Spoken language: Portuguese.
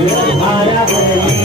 Olha, olha.